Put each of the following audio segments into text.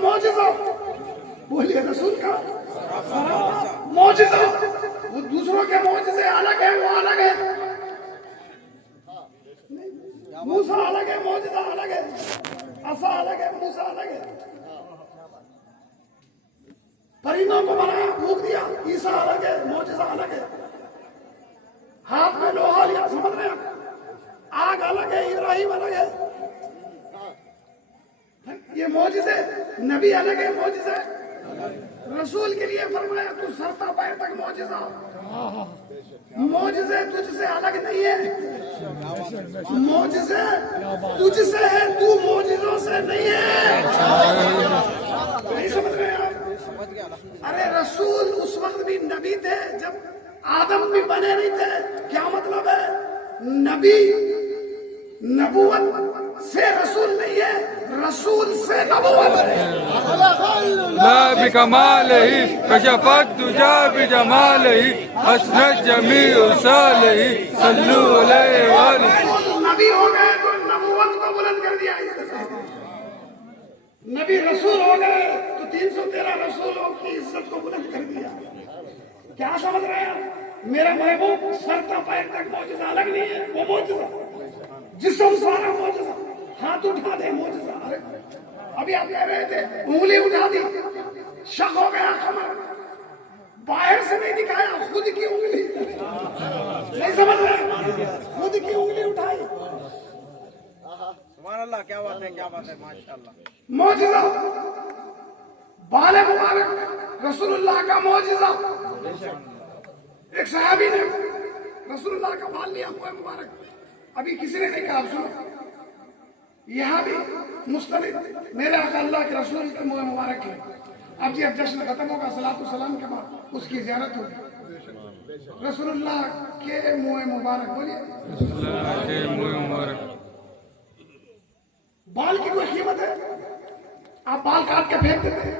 मौजिज़ा, बोलिए रसूल का मौजिज़ा। वो दूसरों के मौजिज़े अलग है, वो अलग है। मूसा अलग है, मौजिज़ा अलग है। असा अलग है, मूसा अलग है। परिंदों को बनाया, फूंक दिया, ईसा अलग है, मौजिज़ा अलग है। हाथ में लोहा लिया, समझ रहे हैं? आग अलग है, इब्राहिम अलग है। ये मौजिज़े, नबी अलग है, मौजिज़े। रसूल के लिए फरमाया तू सरता पैर तक मौजिज़ा। मौजिज़े तुझसे अलग नहीं है, मौजिज़े तुझसे है, तू मौजिज़ों से नहीं है। नहीं समझ रहे आप? अरे रसूल उस वक्त भी नबी थे जब आदम भी बने नहीं थे। क्या मतलब है? नबी नबूवत से रसूल नहीं है, रसूल से नबूवत है। ला बिकमालिही कशफत दुजा बिजमालिही हसनत जमीउ सालिही सल्लु अलैहि वसल्लम। नबी हो गए तो नबूवत को बुलंद कर दिया। नबी रसूल हो गए तो 313 रसूलों की इज्जत को बुलंद कर दिया। क्या समझ रहे हैं? मेरा महबूब सरता पैर तक मौजिज़ा अलग नहीं है, वो मौजिज़ा। जिस्म सारा मौजिज़ा, हाथ उठा दे मौजिज़ा। अरे अभी आप कह रहे थे उंगली उठा दी, शक हो गया कमर, बाहर से नहीं दिखाया, खुद की उंगली। नहीं समझ रहे? खुद की उंगली उठाई। सुभान अल्लाह, क्या बात है, क्या बात है, माशाअल्लाह। मौजिज़ा, बाले मुबारक रसूलुल्लाह का मौजिज़ा। एक सहाबी ने रसूलुल्लाह का बाल लिया, मुंह मुबारक। अभी किसी ने नहीं कहा, आप सुनो, यहाँ भी मुस्तनिद मेरे आका अल्लाह के रसूल के मुंह मुबारक है। अब जी अब जश्न खत्म होगा, सलातो सलाम के बाद उसकी ज़ियारत होगी। रसूलुल्लाह के मुंह मुबारक, बोलिए बाल की कोई कीमत है? आप बाल काट के फेंक देते हैं,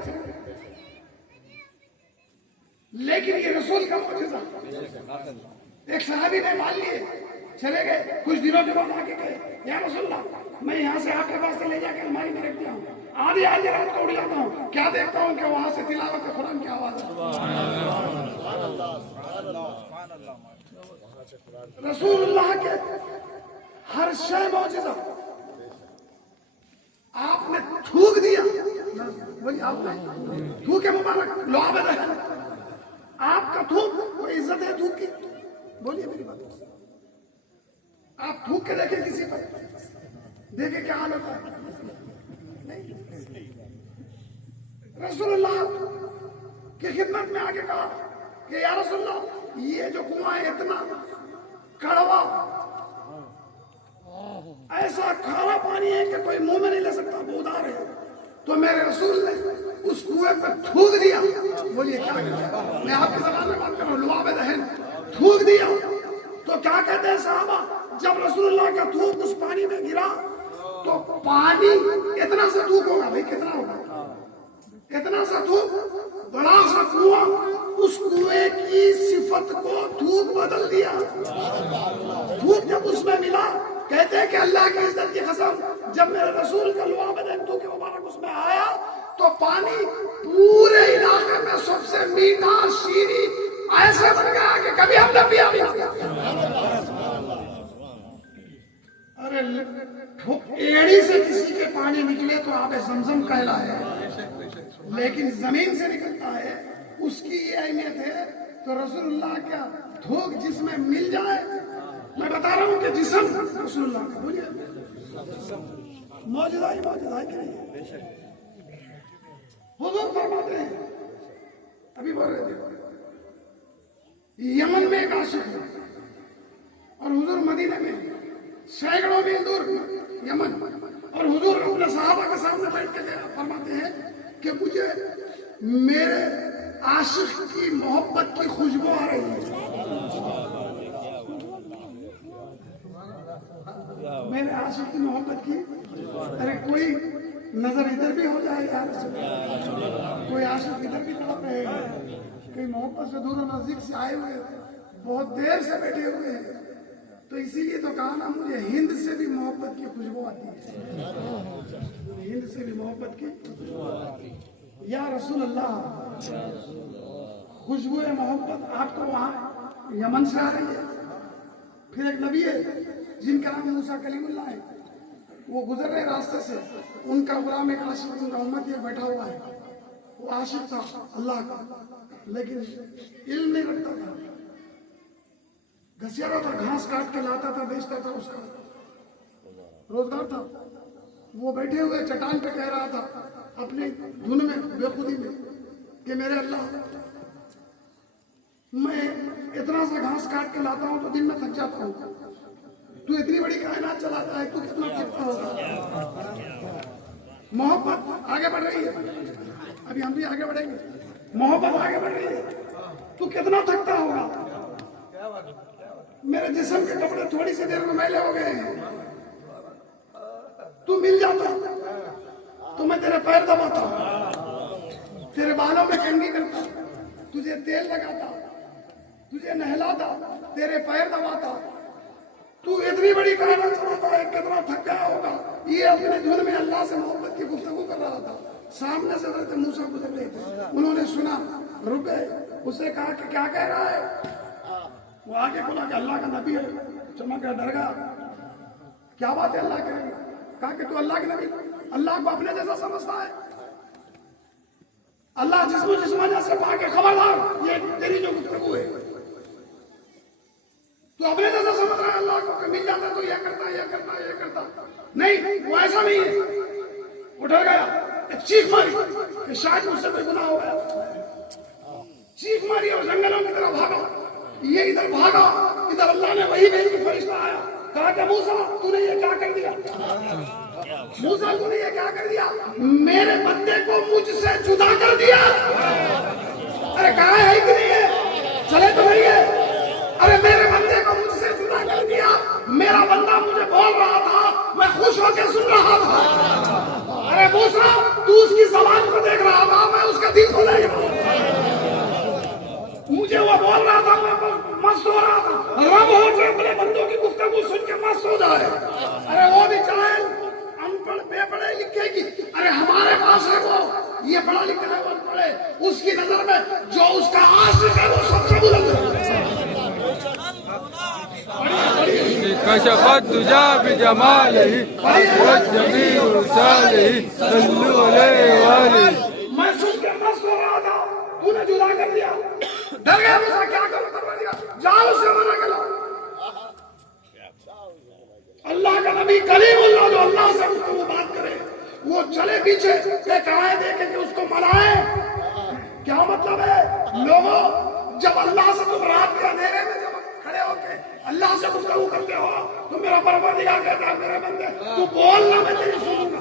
लेकिन ये रसूल का मौजिज़ा। एक सहाबी ने बाल लिए, चले गए, कुछ दिनों के बाद आके कहे या रसूलल्लाह, मैं यहाँ से आपके पास से ले जाकर अलमारी में रखता हूँ, आधी आधी रात को उड़ जाता हूँ, क्या देखता हूँ कि वहां से तिलावत कुरान की आवाज है। रसूलुल्लाह के हर शय मौजिज़ा। आपने थूक दिया, बोलिए आपने थूके मुबारक लुआब है। आपका थूक कोई इज्जत है थूक की? बोलिए मेरी बात। आप थूक के देखे किसी पर, देखे क्या हाल होता है? नहीं। रसूलुल्लाह की खिदमत में आके कहा कि या रसूलल्लाह, ये जो कुआं है इतना कड़वा, ऐसा खारा पानी है कि कोई मुंह में नहीं ले सकता, वो उदार है। तो मेरे रसूल ने उस कुएं पर थूक दिया। बोलिए क्या कहते? मैं आपके जबान में बात कर रहा हूँ, लुआब दहन, थूक दिया। तो क्या कहते हैं साहबा, जब रसूलुल्लाह का थूक उस पानी में गिरा तो पानी इतना सा थूक होगा, भाई कितना होगा? इतना सा थूक, बड़ा सा कुआं, उस कुएं की सिफत को थूक बदल दिया। थूक जब उसमें मिला, कहते हैं कि अल्लाह की इज्जत की कसम, जब मेरे रसूल का लुआब थूक मुबारक उसमें आया तो पानी पूरे इलाके में सबसे मीठा शीरी ऐसे बन गया कि कभी हमने पिया भी नहीं। अरे एड़ी से किसी के पानी निकले तो आप ज़मज़म कहलाए, लेकिन जमीन से निकलता है उसकी ये अहमियत है। तो रसूलुल्लाह का थूक जिसमें मिल जाए, मैं बता रहा हूँ कि जिस्म रसूलुल्लाह का, बोलिए मौजिज़ा ही मौजिज़ा है कि नहीं? हुजूर फरमाते हैं, अभी बोल रहे थे, यमन में एक आशिक है और हुजूर मदीने में, सैकड़ों मील दूर यमन, और हुजूर अपने सहाबा के सामने बैठ के फरमाते हैं कि मुझे मेरे आशिक की मोहब्बत की खुशबू आ रही है। मेरे आशिक की मोहब्बत की, अरे कोई नजर इधर भी हो जाए यार, कोई आशिक इधर भी तड़प रहे हैं, कोई मोहब्बत से दूर नजदीक से आए हुए बहुत देर से बैठे हुए हैं, तो इसीलिए तो कहा ना, मुझे हिंद से भी मोहब्बत की खुशबू आती है, हिंद से भी मोहब्बत की या रसूल अल्लाह। खुशबू मोहब्बत आपको वहां यमन से आ रही है। फिर एक नबी है जिनका नाम मूसा कलीमुल्लाह है, वो गुजर रहे रास्ते से, उनका गुलाम एक आशिक, उनका उम्मत ये बैठा हुआ है, वो आशिक था अल्लाह का, लेकिन इल्म नहीं रखता था, घसियारा था, घास काट के लाता था, बेचता था, उसका रोजगार था। वो बैठे हुए चट्टान पे कह रहा था अपनी धुन में, बेखुदी में, कि मेरे अल्लाह, मैं इतना सा घास काट के लाता हूं तो दिन में थक जाता हूं, तू इतनी बड़ी कायनात चलाता है, तू कितना थकता होगा। मोहब्बत आगे बढ़ रही है, अभी हम भी आगे बढ़ेंगे, मोहब्बत आगे बढ़ रही है, तू कितना थकता होगा। मेरे जिस्म के कपड़े थोड़ी सी देर में मैले हो गए हैं, तू मिल जाता तो मैं तेरे पैर दबाता, तेरे बालों में कंघी करता, तुझे तेल लगाता, तुझे नहलाता, तेरे पैर दबाता, तू इतनी बड़ी कायनात चलाता है, कितना थक गया होगा। ये अपने धुन में अल्लाह से मोहब्बत की गुफ्तगू कर रहा था। सामने से हज़रत मूसा गुजर रहे थे, उन्होंने सुना, रुक गए, उससे कहा कि क्या कह रहा है। वो आगे बोला कि अल्लाह का नबी है, चमक गया, डर गया, क्या बात है अल्लाह के नबी। कहा कि तू अल्लाह के नबी, अल्लाह को अपने जैसा समझता है। अल्लाह जिस्मानियत से पाके, खबरदार, ये तेरी जो गुफ्तगू है, तो अपने जैसा समझ रहा है अल्लाह को, मिल जाता तो यह करता, यह करता, यह करता। नहीं, वो ऐसा नहीं है। वो डर गया, एक चीख मारी कि शायद मुझसे कोई गुनाह हो गया, चीख मारी और जंगलों की तरफ भागा। ये इधर भागा, इधर अल्लाह ने वही भेजी, फरिश्ता आया, कहा कि मूसा तूने ये क्या कर दिया, मूसा तूने ये क्या कर दिया, मेरे बंदे को मुझसे जुदा कर दिया। अरे कहाँ है कि नहीं है, चले तो नहीं है। अरे मेरे बंदे को मुझसे जुदा कर दिया, मेरा बंदा मुझे बोल रहा था, मैं खुश होकर सुन रहा था। अरे मूसा, तू उसकी जबान को देख रहा था, मैं उसका दिल को देख रहा था। मुझे वो बोल रहा था, मैं मस्त हो रहा था। रब हो जो अपने बंदों की गुफ्तगू सुन के मस्त हो जाए। अरे वो भी चाहे अनपढ़ बेपढ़े लिखे की, अरे हमारे पास है वो, ये पढ़ा लिखा है, वो अनपढ़े, उसकी नजर में जो उसका आशिक है वो सबसे बुलंद है। कशफत दुजा बिजमालिही वजमीउ रुसालिही सल्लु अलैहि वसल्लम। मैं सुन के मस्त हो रहा था, तूने जुदा कर दिया, डर गया मूसा, क्या करूं, जाओ उससे मना कर लो। अल्लाह का नबी कलीमुल्लाह जो अल्लाह से उसको वो बात करे, वो चले पीछे एक आए देखे कि उसको मनाए। क्या मतलब है लोगों, जब अल्लाह से तुम रात के अंधेरे में जब खड़े होके अल्लाह से गुफ्तगू करते हो, तो मेरा परवरदिगार कहता है मेरे बंदे तू बोलना, मैं तेरी सुनूंगा,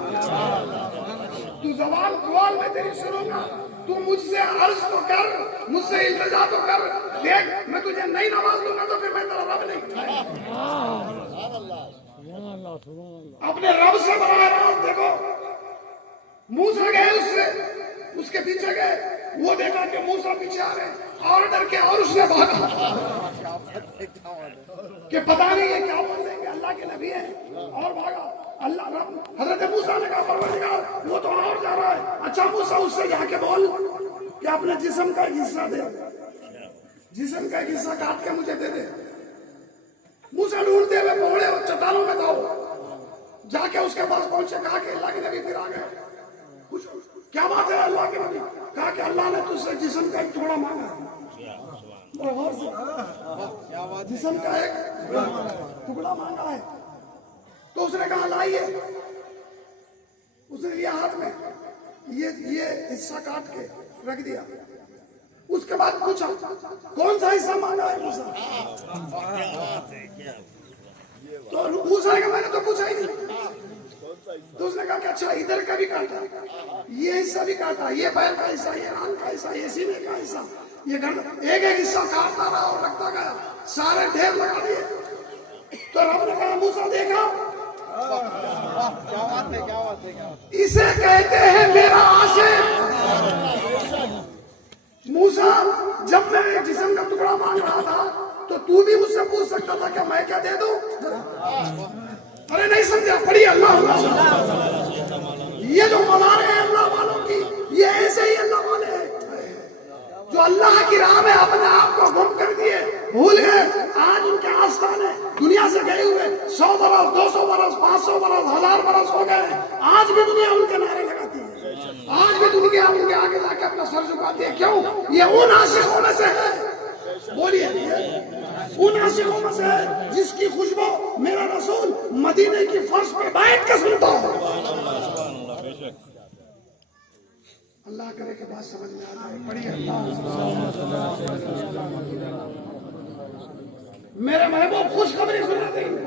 तू जबान खोल, मैं तेरी सुनूंगा, तू मुझसे अर्ज तो कर, मुझसे इल्तिजा तो कर, देख मैं तुझे नहीं नवाज लूंगा तो फिर मैं तेरा रब नहीं। अपने रब से बड़ा राज देखो। मूसा गए उससे, उसके पीछे गए, वो देखा कि मूसा पीछे आ रहे, और डर के और उसने भागा कि पता नहीं है क्या बोल देंगे, अल्लाह के नबी है, और भागा। अल्लाह रब हजरत मूसा ने कहा परवरदिगार वो तो और जा रहा है, अच्छा मूसा उससे जाके बोल कि अपने जिस्म का एक हिस्सा दे, जिस्म का एक हिस्सा काट के मुझे दे दे। मूसा ढूंढते हुए पौड़े और चट्टानों में था, जाके उसके पास पहुंचे, कहा कि अल्लाह के नबी फिर आ गए। क्या बात है अल्लाह के नबी, कहा कि अल्लाह ने तुझसे जिस्म का एक टुकड़ा मांगा है, जिस्म का एक टुकड़ा मांगा है। तो उसने कहा लाइए, उसने लिया हाथ में, ये हिस्सा काट के रख दिया। उसके बाद पूछा कौन सा हिस्सा मांगा है मूसा, तो मूसा ने कहा मैंने तो पूछा ही नहीं। तो उसने कहा कि अच्छा इधर का भी काटा, ये हिस्सा भी काटा, ये पैर का हिस्सा, ये रान का हिस्सा, ये सीने का हिस्सा, ये गर्दन, एक एक हिस्सा काटता रहा और रखता गया, सारे ढेर लगा दिए। तो रब ने कहा मूसा देखा, क्या बात है, क्या बात है, क्या बात है। इसे कहते हैं मेरा आशिक। मूसा जब मैं जिस्म का टुकड़ा मांग रहा था तो तू भी मुझसे पूछ सकता था कि मैं क्या दे दूं? अरे नहीं समझा, पढ़िए अल्लाह ये जो मनारे हैं अल्लाह वालों की, ये ऐसे ही अल्लाह वाले हैं जो अल्लाह की राह में अपने आप को गुम कर दिए, भूल गए। आज उनके आस्थाने दुनिया से गए हुए 100 बरस, 200 बरस, 500 बरस, 1000 बरस हो गए। आज भी दुनिया उनके नारे लगाती है, आज भी दुनिया उनके आगे जाके अपना सर झुकाती है। क्यों? ये उन आशिकों में से है, बोलिए, उन आशिकों में से है जिसकी खुशबू मेरा रसूल मदीने की फर्श पे बैठ के सुनता है। अल्लाह करे के बात समझ में आ जाए, पढ़िए मेरे महबूब खुशखबरी सुना देंगे।